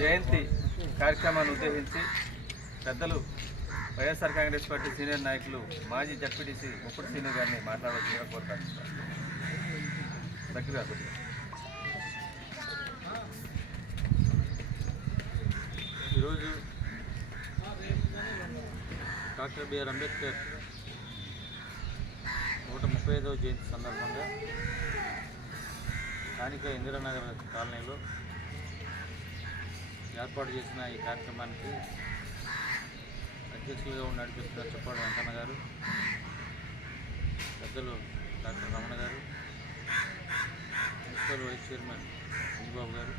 జయంతి కార్యక్రమాన్ని ఉద్దేశించి పెద్దలు వైఎస్ఆర్ కాంగ్రెస్ పార్టీ సీనియర్ నాయకులు మాజీ జడ్పీటీసీ ముప్పుడు సీనియర్ గారిని మాట్లాడాల్సిందిగా కోరుతాను. దగ్గర ఈరోజు డాక్టర్ బిఆర్ అంబేద్కర్ నూట ముప్పై ఐదవ జయంతి సందర్భంగా స్థానిక ఇందిరానగర్ కాలనీలో ఏర్పాటు చేసిన ఈ కార్యక్రమానికి అధ్యక్షులుగా ఉండి నడిపిస్తున్న చెప్పాడు వెంకన్న గారు పెద్దలు డాక్టర్ రమణ గారు మున్సిపల్ వైస్ చైర్మన్ అంజబాబు గారు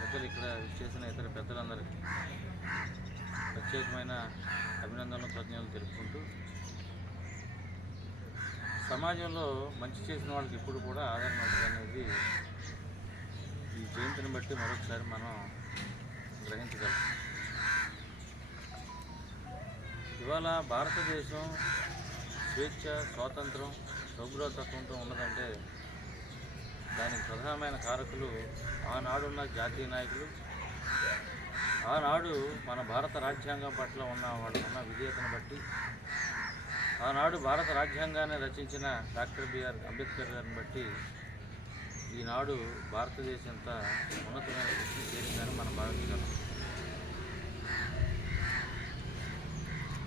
పెద్దలు ఇక్కడ చేసిన ఇతర పెద్దలందరికీ ప్రత్యేకమైన అభినందనలు ప్రజ్ఞలు తెలుపుకుంటూ సమాజంలో మంచి చేసిన వాళ్ళకి ఎప్పుడు కూడా ఆదరణ ఉంటుంది అనేది ఈ జయంతిని బట్టి మరొకసారి మనం గ్రహించగలం. ఇవాళ భారతదేశం స్వేచ్ఛ స్వాతంత్రం సౌభ్రతత్వంతో ఉన్నదంటే దానికి ప్రధానమైన కారకులు ఆనాడున్న జాతీయ నాయకులు. ఆనాడు మన భారత రాజ్యాంగం పట్ల ఉన్న వాళ్ళకు ఉన్న విధేయతను బట్టి ఆనాడు భారత రాజ్యాంగాన్ని రచించిన డాక్టర్ బిఆర్ అంబేద్కర్ గారిని బట్టి ఈనాడు భారతదేశం అంతా ఉన్నతమైన స్థితికి చేరిందని మనం భావించగలం.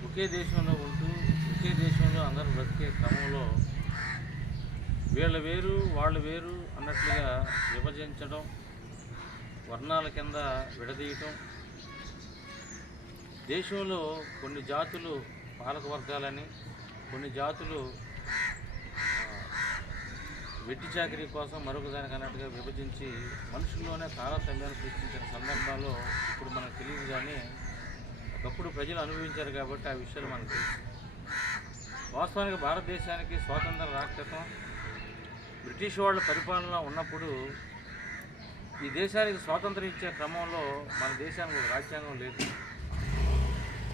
ఒకే దేశంలో ఉంటూ ఒకే దేశంలో అందరూ బ్రతికే క్రమంలో వీళ్ళ వేరు వాళ్ళు వేరు అన్నట్లుగా విభజించడం వర్ణాల కింద విడదీయటం దేశంలో కొన్ని జాతులు పాలక వర్గాలని కొన్ని జాతులు వెట్టి చాకరీ కోసం మరొకదానికి అన్నట్టుగా విభజించి మనుషుల్లోనే తారతమ్యాన్ని సృష్టించిన సందర్భాల్లో ఇప్పుడు మనకు తెలియదు కానీ ఒకప్పుడు ప్రజలు అనుభవించారు కాబట్టి ఆ విషయాలు మనకు తెలుసు. వాస్తవానికి భారతదేశానికి స్వాతంత్రం రాక్షసం బ్రిటిష్ వాళ్ళ పరిపాలన ఉన్నప్పుడు ఈ దేశానికి స్వాతంత్రం ఇచ్చే క్రమంలో మన దేశానికి ఒక రాజ్యాంగం లేదు.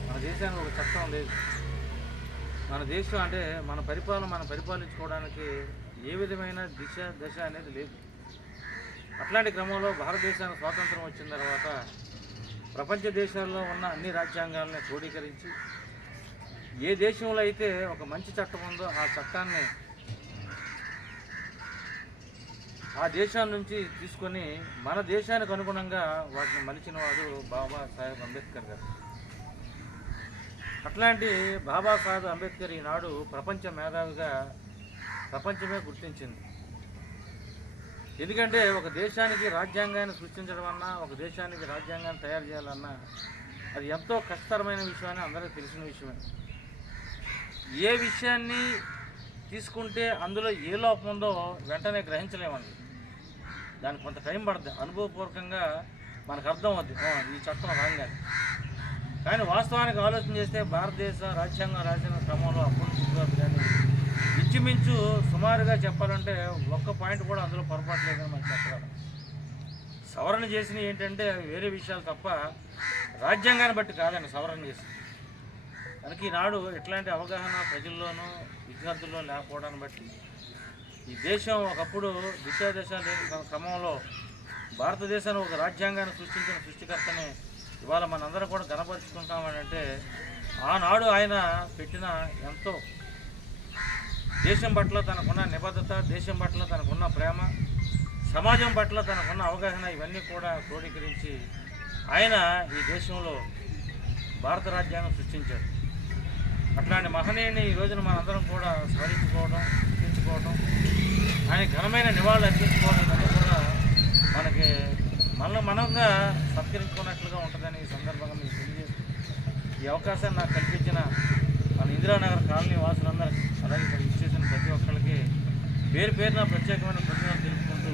మన దేశానికి ఒక చట్టం లేదు. మన దేశం అంటే మన పరిపాలన మనం పరిపాలించుకోవడానికి ఏ విధమైన దిశ దశ అనేది లేదు. అట్లాంటి క్రమంలో భారతదేశానికి స్వాతంత్రం వచ్చిన తర్వాత ప్రపంచ దేశాల్లో ఉన్న అన్ని రాజ్యాంగాలని క్రోడీకరించి ఏ దేశంలో అయితే ఒక మంచి చట్టం ఉందో ఆ చట్టాన్ని ఆ దేశాల నుంచి తీసుకొని మన దేశానికి అనుగుణంగా వాటిని మలిచిన వాడు బాబా సాహెబ్ అంబేద్కర్ గారు. అట్లాంటి బాబాసాహెబ్ అంబేద్కర్ ఈనాడు ప్రపంచ మేధావిగా ప్రపంచమే గుర్తించింది. ఎందుకంటే ఒక దేశానికి రాజ్యాంగాన్ని సృష్టించడం అన్నా ఒక దేశానికి రాజ్యాంగాన్ని తయారు చేయాలన్నా అది ఎంతో కష్టతరమైన విషయం అని అందరికీ తెలిసిన విషయమే. ఏ విషయాన్ని తీసుకుంటే అందులో ఏ లోపం ఉందో వెంటనే గ్రహించలేమండి. దానికి కొంత టైం పడుతుంది అనుభవపూర్వకంగా మనకు అర్థం అవుద్ది. ఈ చట్టం రాగానే. కానీ వాస్తవానికి ఆలోచన చేస్తే భారతదేశ రాజ్యాంగం రాసిన క్రమంలో అప్పుడు గారు కానీ ఇంచుమించు సుమారుగా చెప్పాలంటే ఒక్క పాయింట్ కూడా అందులో పొరపాటు లేదని మనం చెప్పగలం. సవరణ చేసినవి ఏంటంటే వేరే విషయాలు తప్ప రాజ్యాంగాన్ని బట్టి కాదండి సవరణ చేసి కనుక ఈనాడు ఎట్లాంటి అవగాహన ప్రజల్లోనూ విద్యార్థుల్లో లేకపోవడాన్ని బట్టి ఈ దేశం ఒకప్పుడు దిశాదశ లేని క్రమంలో భారతదేశాన్ని ఒక రాజ్యాంగాన్ని సృష్టించిన సృష్టికర్తని ఇవాళ మనందరం కూడా గనపరుచుకుంటామని అంటే ఆనాడు ఆయన పెట్టిన ఎంతో దేశం పట్ల తనకున్న నిబద్ధత దేశం పట్ల తనకున్న ప్రేమ సమాజం పట్ల తనకున్న అవగాహన ఇవన్నీ కూడా క్రోడీకరించి ఆయన ఈ దేశంలో భారత రాజ్యాంగం సృష్టించారు. అట్లాంటి మహనీయుని ఈ రోజున మనందరం కూడా స్మరించుకోవడం గుర్తించుకోవడం ఆయన ఘనమైన నివాళులు అర్పించుకోవడం ఇవన్నీ కూడా మనకి మనలో మనంగా సత్కరించుకున్నట్లుగా ఉంటుందని ఈ సందర్భంగా మీకు తెలియజేస్తుంది ఈ అవకాశాన్ని నాకు కల్పించిన మన ఇందిరానగర్ కాలనీ వాసులందరికీ అలాగే ఇక్కడ ఇచ్చేసిన ప్రతి ఒక్కరికి పేరు పేరున ప్రత్యేకమైన కృతజ్ఞతలు తెలుపుకుంటూ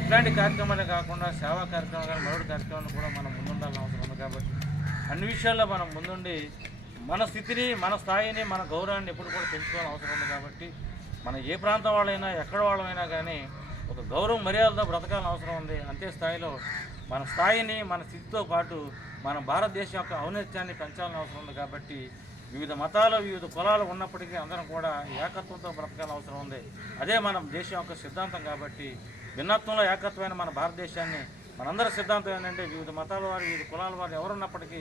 ఇట్లాంటి కార్యక్రమాలే కాకుండా సేవా కార్యక్రమాలు కానీ మరొకటి కార్యక్రమాలు కూడా మనం ముందుండాల్సిన అవసరం ఉంది కాబట్టి అన్ని విషయాల్లో మనం ముందుండి మన స్థితిని మన స్థాయిని మన గౌరవాన్ని ఎప్పుడు కూడా పెంచుకోవాల్సిన అవసరం ఉంది కాబట్టి మన ఏ ప్రాంతం వాళ్ళైనా ఎక్కడ వాళ్ళమైనా కానీ ఒక గౌరవ మర్యాదతో బ్రతకాలని అవసరం ఉంది. అంతే స్థాయిలో మన స్థాయిని మన స్థితితో పాటు మన భారతదేశం యొక్క ఔన్నత్యాన్ని పెంచాలని అవసరం ఉంది కాబట్టి వివిధ మతాలు వివిధ కులాలు ఉన్నప్పటికీ అందరం కూడా ఏకత్వంతో బ్రతకాల అవసరం ఉంది. అదే మనం దేశం యొక్క సిద్ధాంతం కాబట్టి భిన్నత్వంలో ఏకత్వమైన మన భారతదేశాన్ని మనందరి సిద్ధాంతం ఏంటంటే వివిధ మతాల వారు వివిధ కులాల వారు ఎవరున్నప్పటికీ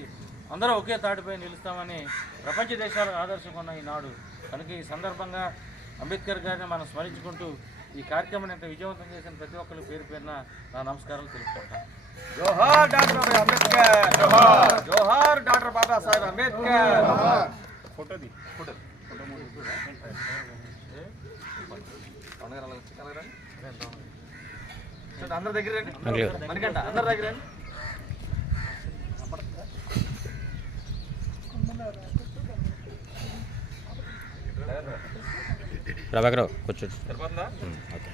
అందరూ ఒకే తాటిపై నిలుస్తామని ప్రపంచ దేశాలకు ఆదర్శకున్న ఈనాడు కనుక ఈ సందర్భంగా అంబేద్కర్ గారిని మనం స్మరించుకుంటూ ఈ కార్యక్రమాన్ని ఇంత విజయవంతం చేసిన ప్రతి ఒక్కరికి పేరు పేరున నా నమస్కారాలు తెలుపుకుంటాను జోహార్ డాక్టర్ బాబా అంబేద్కర్. జోహార్. డాక్టర్ బాబా సాహెబ్ అంబేద్కర్. ఫోటోది. ఫోటో. అందరి దగ్గర రండి. మనకంట అందరి దగ్గర రండి. ప్రభాకర్ కూర్చోండి ఓకే.